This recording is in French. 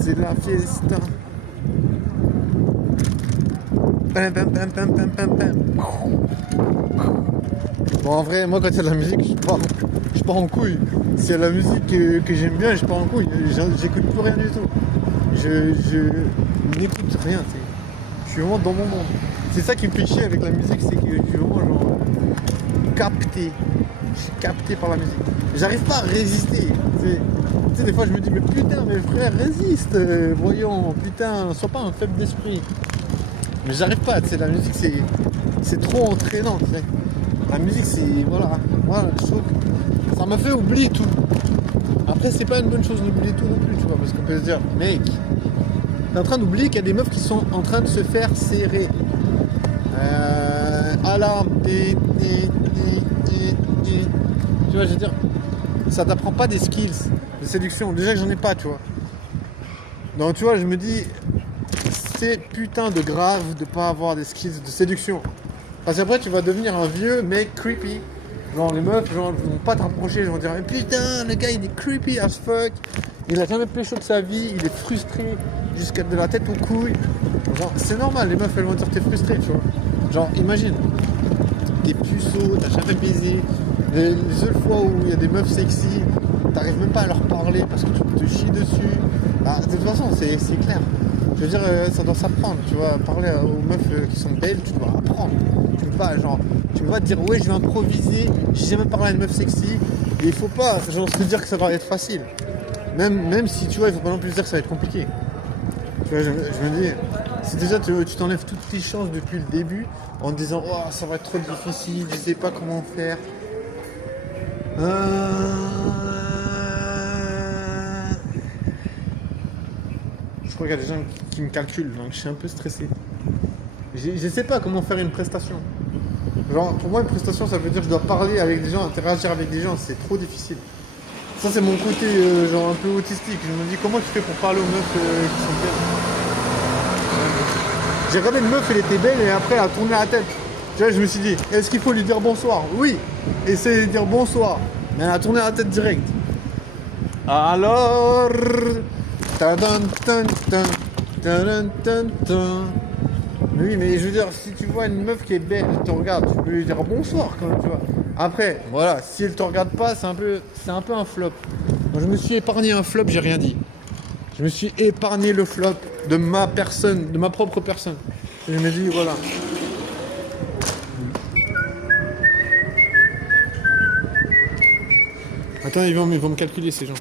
C'est la fiesta. Pam, pam, pam, pam, pam, pam, pam. Bon, en vrai, moi, quand il y a de la musique, je pars en couille. S'il y a de la musique que j'aime bien, je pars en couille. J'écoute plus rien du tout. Je n'écoute rien, tu sais. Je suis vraiment dans mon monde. C'est ça qui me fait chier avec la musique, c'est que je suis vraiment genre capté. Je suis capté par la musique. J'arrive pas à résister. Tu sais, des fois je me dis, mais putain, mes frères, résiste. Voyons, putain, sois pas un faible d'esprit. Mais j'arrive pas, tu sais, la musique c'est trop entraînant, tu sais. La musique c'est, voilà, je trouve que ça m'a fait oublier tout. Après c'est pas une bonne chose d'oublier tout non plus, tu vois, parce qu'on peut se dire, mec, t'es en train d'oublier qu'il y a des meufs qui sont en train de se faire serrer. Alarme, tu vois, je veux dire, ça t'apprend pas des skills de séduction. Déjà que j'en ai pas, tu vois. Donc tu vois, je me dis, c'est putain de grave de pas avoir des skills de séduction. Parce qu'après tu vas devenir un vieux mec creepy. Genre les meufs genre vont pas te rapprocher, ils vont dire mais putain le gars il est creepy as fuck. Il a jamais pécho de sa vie, il est frustré jusqu'à de la tête aux couilles. Genre c'est normal, les meufs elles vont dire t'es frustré, tu vois. Genre imagine, t'es puceau, t'as jamais baisé. Les seules fois où il y a des meufs sexy, t'arrives même pas à leur parler parce que tu te chies dessus. Ah, de toute façon c'est clair. Je veux dire, ça doit s'apprendre, tu vois, parler aux meufs qui sont belles, tu dois apprendre. Tu peux pas, genre, tu peux pas te dire, ouais, je vais improviser, j'ai jamais parlé à une meuf sexy, et il faut pas, genre, se dire que ça va être facile. Même si, tu vois, il faut pas non plus dire que ça va être compliqué. Tu vois, je me dis, si déjà tu t'enlèves toutes tes chances depuis le début, en te disant, oh, ça va être trop difficile, je sais pas comment faire. Je crois qu'il y a des gens qui me calculent, donc je suis un peu stressé. Je sais pas comment faire une prestation. Genre, pour moi, une prestation, ça veut dire que je dois parler avec des gens, interagir avec des gens, c'est trop difficile. Ça, c'est mon côté, genre, un peu autistique. Je me dis, comment tu fais pour parler aux meufs qui sont belles? J'ai regardé une meuf, elle était belle, et après, elle a tourné la tête. Tu vois, je me suis dit, est-ce qu'il faut lui dire bonsoir? Oui, essaye de dire bonsoir. Mais elle a tourné la tête direct. Alors... Oui, mais je veux dire, si tu vois une meuf qui est belle, elle te regarde, tu peux lui dire bonsoir quand même, tu vois. Après, voilà, si elle te regarde pas, c'est un peu un flop. Moi, je me suis épargné un flop, j'ai rien dit. Je me suis épargné le flop de ma personne, de ma propre personne. Et je me dis, voilà. Attends, ils vont me calculer ces gens.